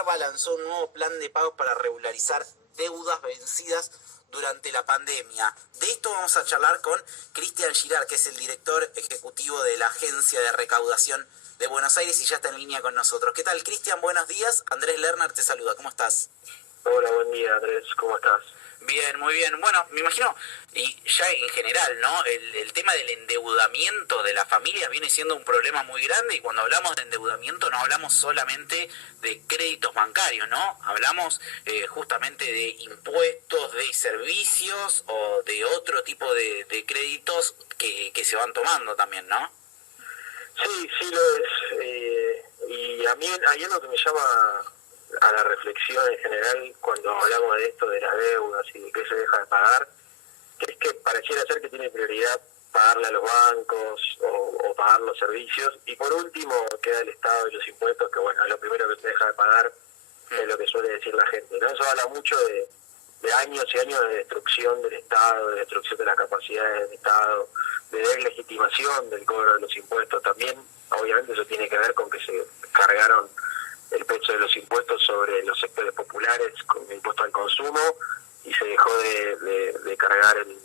Reserva lanzó un nuevo plan de pagos para regularizar deudas vencidas durante la pandemia. De esto vamos a charlar con Cristian Girard, que es el director ejecutivo de la Agencia de Recaudación de Buenos Aires y ya está en línea con nosotros. ¿Qué tal, Cristian? Buenos días. Andrés Lerner te saluda. ¿Cómo estás? Hola, buen día, Andrés. ¿Cómo estás? Bien, muy bien. Bueno, me imagino, y ya en general, ¿no? El tema del endeudamiento de las familias viene siendo un problema muy grande, y cuando hablamos de endeudamiento no hablamos solamente de créditos bancarios, ¿no? Hablamos justamente de impuestos, de servicios o de otro tipo de créditos que se van tomando también, ¿no? Sí, sí lo es. Y a mí hay algo que me llama a la reflexión en general cuando hablamos de esto, de las deudas y de qué se deja de pagar, que es que pareciera ser que tiene prioridad pagarle a los bancos o pagar los servicios, y por último queda el Estado y los impuestos, que bueno, es lo primero que se deja de pagar, es lo que suele decir la gente, ¿no? Eso habla mucho de años y años de destrucción del Estado, de destrucción de las capacidades del Estado, de deslegitimación del cobro de los impuestos también. Obviamente eso tiene que ver con que se cargaron el peso de los impuestos sobre los sectores populares con el impuesto al consumo, y se dejó de cargar el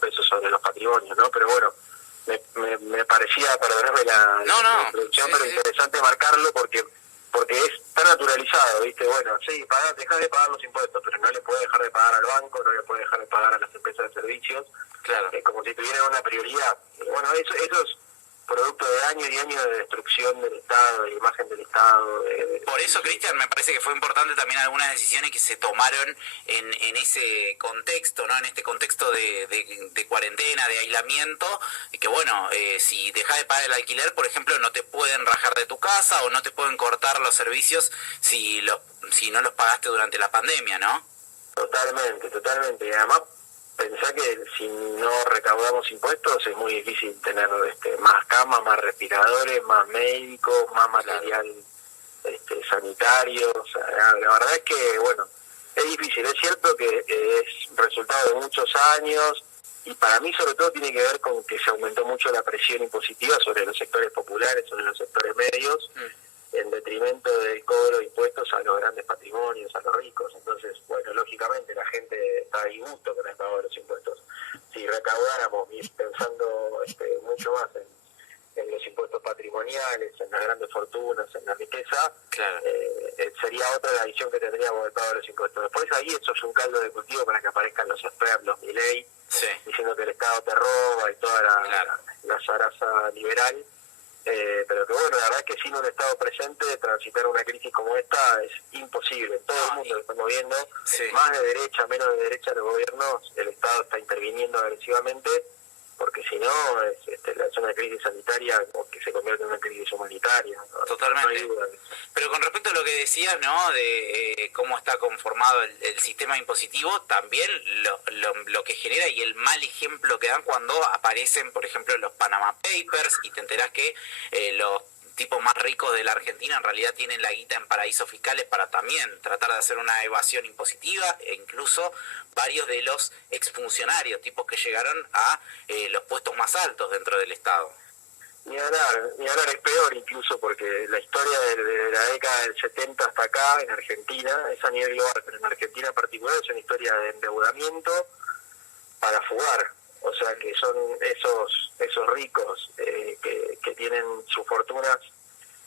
peso sobre los patrimonios, ¿no? Pero bueno, me parecía, perdóname la introducción, pero interesante marcarlo porque está naturalizado, ¿viste? Bueno, sí, dejá de pagar los impuestos, pero no le puede dejar de pagar al banco, no le puede dejar de pagar a las empresas de servicios, Claro. Como si tuvieran una prioridad. Bueno, eso es producto de años y años de destrucción del Estado, de la imagen del Estado. Por eso, Cristian, me parece que fue importante también algunas decisiones que se tomaron en ese contexto, ¿no? En este contexto de cuarentena, de aislamiento, y que bueno, si dejas de pagar el alquiler, por ejemplo, no te pueden rajar de tu casa o no te pueden cortar los servicios si no los pagaste durante la pandemia, ¿no? Totalmente. Y además, pensá que si no recaudamos impuestos es muy difícil tener más camas, más respiradores, más médicos, más material sanitario. O sea, la verdad es que, bueno, es difícil. Es cierto que es resultado de muchos años, y para mí sobre todo tiene que ver con que se aumentó mucho la presión impositiva sobre los sectores populares, sobre los sectores medios, en detrimento del cobro de impuestos a los grandes patrimonios, a los ricos. Entonces, bueno, lógicamente la gente está a disgusto con el pago de los impuestos. Si recaudáramos, y pensando mucho más en los impuestos patrimoniales, en las grandes fortunas, en la riqueza, claro, sería otra la visión que tendríamos del pago de los impuestos. Después ahí eso es un caldo de cultivo para que aparezcan los expertos, los Milei, diciendo que el Estado te roba y toda la zaraza liberal. Pero que bueno, la verdad es que sin un Estado presente transitar una crisis como esta es imposible. En todo el mundo lo estamos viendo, más de derecha, menos de derecha, los gobiernos, el Estado está interviniendo agresivamente, porque si no es una crisis sanitaria o que se convierte en una crisis humanitaria. Totalmente. No hay duda de eso. Pero con respecto a lo que decías, ¿no? De cómo está conformado el sistema impositivo, también lo que genera y el mal ejemplo que dan cuando aparecen, por ejemplo, los Panama Papers, y te enterás que los tipos más ricos de la Argentina en realidad tienen la guita en paraísos fiscales para también tratar de hacer una evasión impositiva, e incluso varios de los exfuncionarios, tipos que llegaron a los puestos más altos dentro del Estado. Ni hablar, es peor incluso, porque la historia de la década del 70 hasta acá en Argentina es a nivel global, pero en Argentina en particular es una historia de endeudamiento para fugar. O sea que son esos ricos que tienen sus fortunas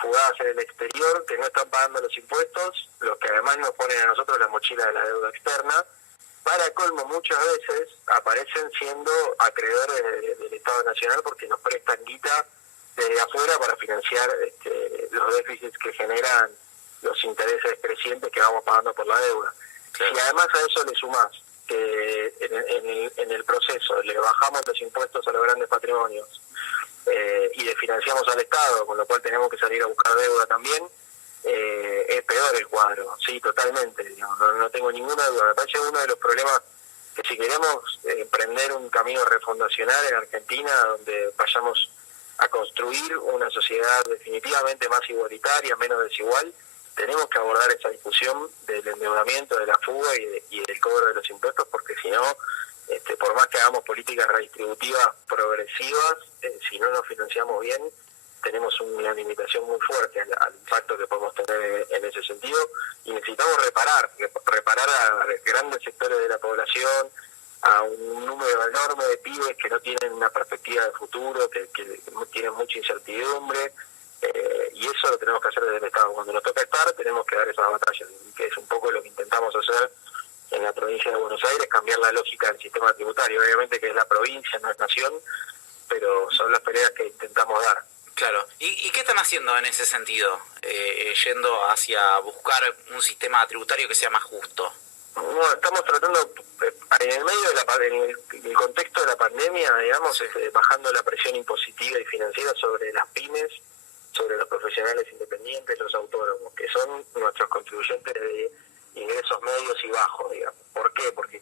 fugadas en el exterior, que no están pagando los impuestos, los que además nos ponen a nosotros la mochila de la deuda externa. Para colmo, muchas veces aparecen siendo acreedores del Estado Nacional porque nos prestan guita desde afuera para financiar los déficits que generan los intereses crecientes que vamos pagando por la deuda. Si además a eso le sumás que en el proceso le bajamos los impuestos a los grandes patrimonios y le financiamos al Estado, con lo cual tenemos que salir a buscar deuda también, es peor el cuadro, sí, totalmente, no tengo ninguna duda. Me parece uno de los problemas que, si queremos emprender un camino refundacional en Argentina, donde vayamos a construir una sociedad definitivamente más igualitaria, menos desigual, tenemos que abordar esa discusión del endeudamiento, de la fuga y del cobro de los impuestos, porque si no, por más que hagamos políticas redistributivas progresivas, si no nos financiamos bien, tenemos una limitación muy fuerte al impacto que podemos tener en ese sentido, y necesitamos reparar a grandes sectores de la población, a un número enorme de pibes que no tienen una perspectiva de futuro, que tienen mucha incertidumbre, y eso lo tenemos que hacer desde el Estado. Cuando nos toca estar, tenemos que dar esa batalla, que es un poco lo que intentamos hacer en la provincia de Buenos Aires, cambiar la lógica del sistema tributario. Obviamente que es la provincia, no es nación, pero son las peleas que intentamos dar. Claro. ¿Y qué están haciendo en ese sentido, yendo hacia buscar un sistema tributario que sea más justo? Bueno, estamos tratando, en el medio de en el contexto de la pandemia, digamos, bajando la presión impositiva y financiera sobre las pymes, sobre los profesionales independientes, los autónomos, que son nuestros contribuyentes de ingresos medios y bajos, digamos. ¿Por qué? Porque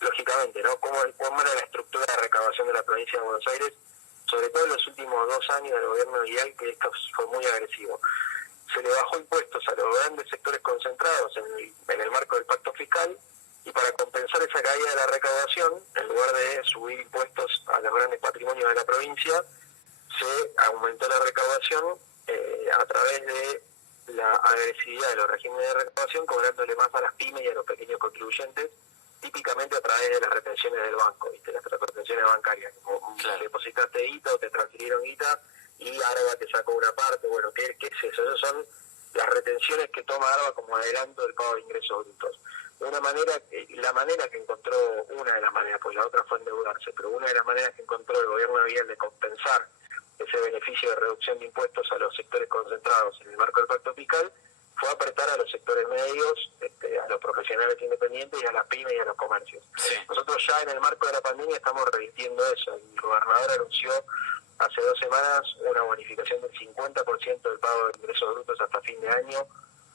lógicamente, ¿no? ¿Cómo era la estructura de recaudación de la provincia de Buenos Aires? Sobre todo en los últimos 2 años del gobierno de Vidal, que esto fue muy agresivo. Se le bajó impuestos a los grandes sectores concentrados en el marco del pacto fiscal, y para compensar esa caída de la recaudación, en lugar de subir impuestos a los grandes patrimonios de la provincia, se aumentó la recaudación a través de la agresividad de los regímenes de recaudación, cobrándole más a las pymes y a los pequeños contribuyentes, típicamente a través de las retenciones del banco, ¿viste? Las retenciones bancarias, como claro, depositaste guita o te transfirieron guita y Arba te sacó una parte. Bueno, ¿qué es eso? Esas son las retenciones que toma Arba como adelanto del pago de ingresos brutos. De una manera, la manera que encontró, una de las maneras, pues la otra fue endeudarse, pero una de las maneras que encontró el gobierno de Vidal de compensar ese beneficio de reducción de impuestos a los sectores concentrados en el marco del pacto fiscal fue apretar a los sectores medios, a los profesionales independientes y a las pymes y a los comercios. Sí. Nosotros ya en el marco de la pandemia estamos revirtiendo eso. El gobernador anunció hace 2 semanas una bonificación del 50% del pago de ingresos brutos hasta fin de año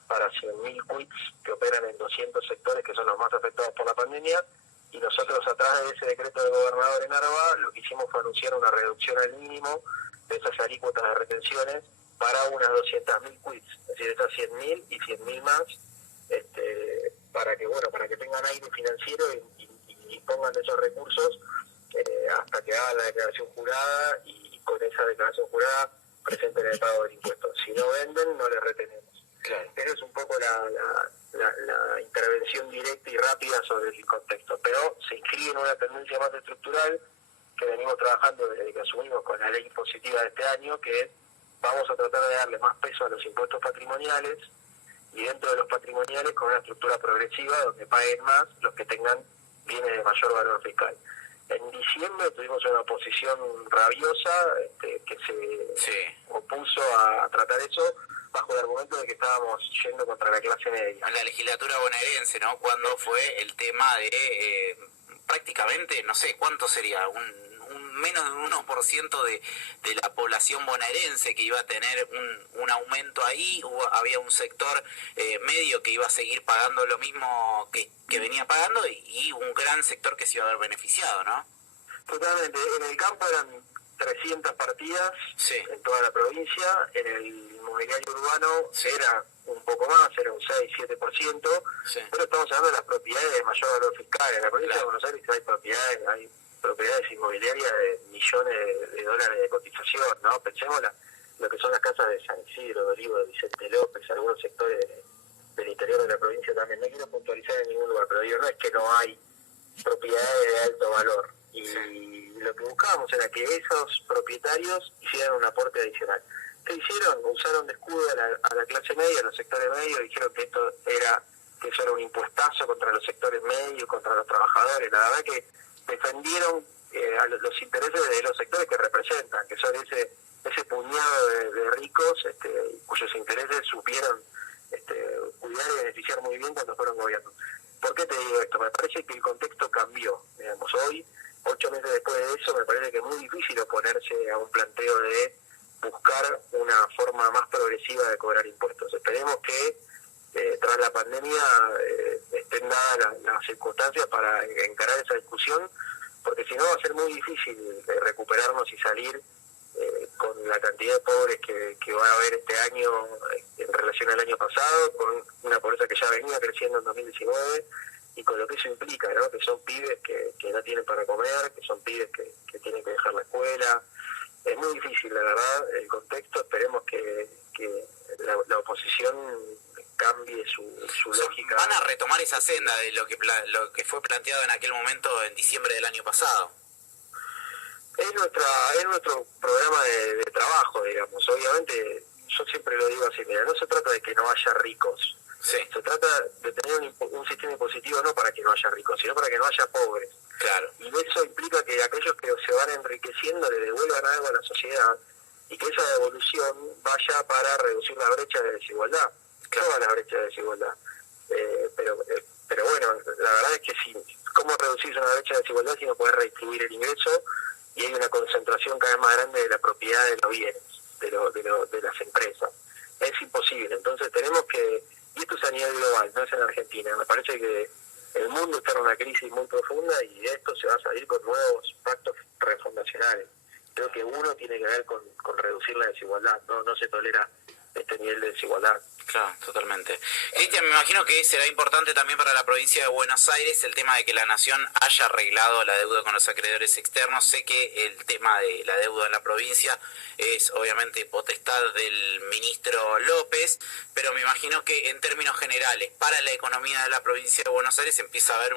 para 100.000 quits que operan en 200 sectores que son los más afectados por la pandemia, y nosotros atrás de ese decreto del gobernador en Arba lo que hicimos fue anunciar una reducción al mínimo de esas alícuotas de retenciones para unas 200.000 quits, es decir, esas 100.000 y 100.000 más, para que tengan aire financiero y pongan esos recursos hasta que hagan la declaración jurada, y con esa declaración jurada presenten el pago del impuesto. Si no venden, no les retenemos. Claro. Esa es un poco la intervención directa y rápida sobre el contexto, pero se inscribe en una tendencia más estructural que venimos trabajando desde que asumimos con la ley impositiva de este año, que es: vamos a tratar de darle más peso a los impuestos patrimoniales, y dentro de los patrimoniales con una estructura progresiva donde paguen más los que tengan bienes de mayor valor fiscal. En diciembre tuvimos una oposición rabiosa que se opuso a tratar eso bajo el argumento de que estábamos yendo contra la clase media. En la legislatura bonaerense, ¿no? Cuando fue el tema de prácticamente, no sé, ¿cuánto sería? Un menos de un 1% de la población bonaerense que iba a tener un aumento ahí. Había un sector medio que iba a seguir pagando lo mismo que venía pagando, y un gran sector que se iba a ver beneficiado, ¿no? Totalmente. En el campo eran 300 partidas, sí, en toda la provincia. En el inmobiliario urbano era un poco más, era un 6-7%, sí, pero estamos hablando de las propiedades de mayor valor fiscal. En la provincia de Buenos Aires hay propiedades inmobiliarias de millones de dólares de cotización, ¿no? Pensemos lo que son las casas de San Isidro, de Olivo, de Vicente López, algunos sectores del interior de la provincia también. No quiero puntualizar en ningún lugar, pero digo, no es que no hay propiedades de alto valor. Y sí, lo que buscábamos era que esos propietarios hicieran un aporte adicional. ¿Qué hicieron? Usaron de escudo a la clase media, a los sectores medios, dijeron que eso era un impuestazo contra los sectores medios, contra los trabajadores. La verdad que defendieron a los intereses de los sectores que representan, que son ese puñado de ricos cuyos intereses supieron cuidar y beneficiar muy bien cuando fueron gobierno. ¿Por qué te digo esto? Me parece que el contexto cambió. Digamos, hoy, 8 meses después de eso, me parece que es muy difícil oponerse a un planteo de buscar una forma más progresiva de cobrar impuestos. Esperemos que tras la pandemia estén dadas las circunstancias para encarar esa discusión, porque si no va a ser muy difícil recuperarnos y salir con la cantidad de pobres que va a haber este año en relación al año pasado, con una pobreza que ya venía creciendo en 2019, y con lo que eso implica, ¿no? Que son pibes que no tienen para comer, que son pibes que tienen que dejar la escuela, es muy difícil, la verdad, el contexto. Esperemos que la oposición cambie su lógica. Van a retomar esa senda de lo que fue planteado en aquel momento en diciembre del año pasado. Es nuestro programa de trabajo, digamos. Obviamente, yo siempre lo digo así, mira, no se trata de que no haya ricos. Sí. Se trata de tener un sistema impositivo no para que no haya ricos, sino para que no haya pobres. Claro. Y eso implica que aquellos que se van enriqueciendo le devuelvan algo a la sociedad y que esa devolución vaya para reducir la brecha de desigualdad. Claro. Toda la brecha de desigualdad. Pero bueno, la verdad es que sí. ¿Cómo reducir una brecha de desigualdad si no puedes redistribuir el ingreso y hay una concentración cada vez más grande de la propiedad de los bienes, de las empresas? Es imposible. Entonces tenemos que, y esto es a nivel global, no es en Argentina, me parece que el mundo está en una crisis muy profunda y de esto se va a salir con nuevos pactos refundacionales. Creo que uno tiene que ver con reducir la desigualdad, no se tolera este nivel de desigualdad. Claro, totalmente. Cristian, me imagino que será importante también para la provincia de Buenos Aires el tema de que la Nación haya arreglado la deuda con los acreedores externos. Sé que el tema de la deuda en la provincia es obviamente potestad del ministro López, pero me imagino que en términos generales, para la economía de la provincia de Buenos Aires empieza a haber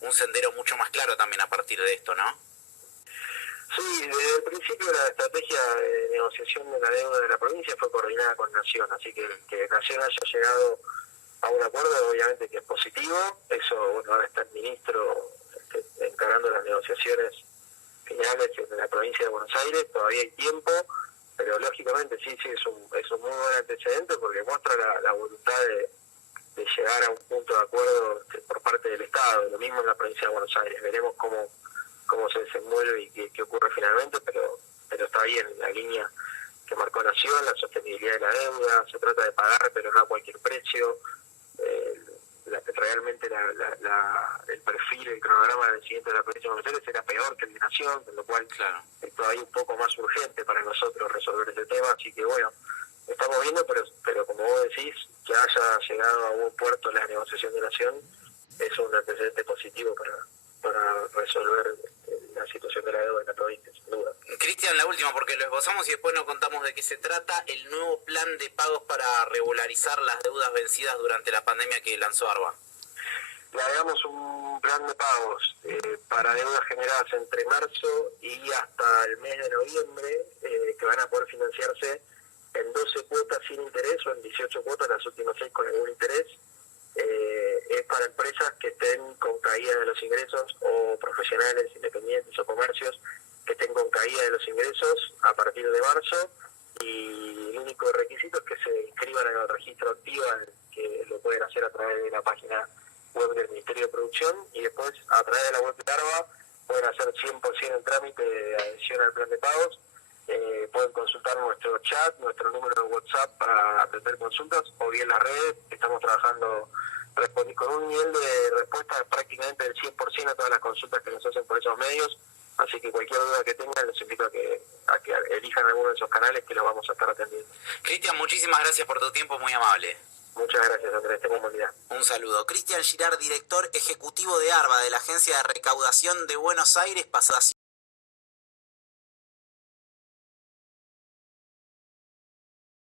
un sendero mucho más claro también a partir de esto, ¿no? Sí, desde el principio la estrategia de negociación de la deuda de la provincia fue coordinada con Nación, así que Nación haya llegado a un acuerdo obviamente que es positivo. Eso, bueno, ahora está el ministro encargando las negociaciones finales en la provincia de Buenos Aires, todavía hay tiempo, pero lógicamente sí es un muy buen antecedente porque muestra la voluntad de llegar a un punto de acuerdo por parte del Estado. Lo mismo en la provincia de Buenos Aires, veremos cómo se desenvuelve y qué ocurre finalmente, pero está bien la línea que marcó Nación, la sostenibilidad de la deuda. Se trata de pagar, pero no a cualquier precio. Realmente el perfil, el cronograma del vencimiento de la provincia de Buenos Aires era peor que el de Nación, con lo cual claro, es todavía un poco más urgente para nosotros resolver ese tema. Así que bueno, estamos viendo, pero como vos decís, que haya llegado a buen puerto la negociación de Nación es un antecedente positivo para resolver la situación de la deuda en la provincia, sin duda. Cristian, la última, porque lo esbozamos y después nos contamos de qué se trata, el nuevo plan de pagos para regularizar las deudas vencidas durante la pandemia que lanzó ARBA. Le hagamos un plan de pagos para deudas generadas entre marzo y hasta el mes de noviembre, que van a poder financiarse en 12 cuotas sin interés o en 18 cuotas, las últimas 6 con algún interés. Es para empresas que estén con caída de los ingresos o profesionales independientes o comercios que estén con caída de los ingresos a partir de marzo, y el único requisito es que se inscriban en el registro activa, que lo pueden hacer a través de la página web del Ministerio de Producción, y después a través de la web de ARBA pueden hacer 100% el trámite de adhesión al plan de pagos. Pueden consultar nuestro chat, nuestro número de WhatsApp para atender consultas, o bien las redes. Estamos trabajando con un nivel de respuesta prácticamente del 100% a todas las consultas que nos hacen por esos medios, así que cualquier duda que tengan les invito a que elijan alguno de esos canales, que los vamos a estar atendiendo. Cristian, muchísimas gracias por tu tiempo, muy amable. Muchas gracias, Andrés, tengo un buen día. Un saludo. Cristian Girard, director ejecutivo de ARBA, de la Agencia de Recaudación de Buenos Aires, pasó así.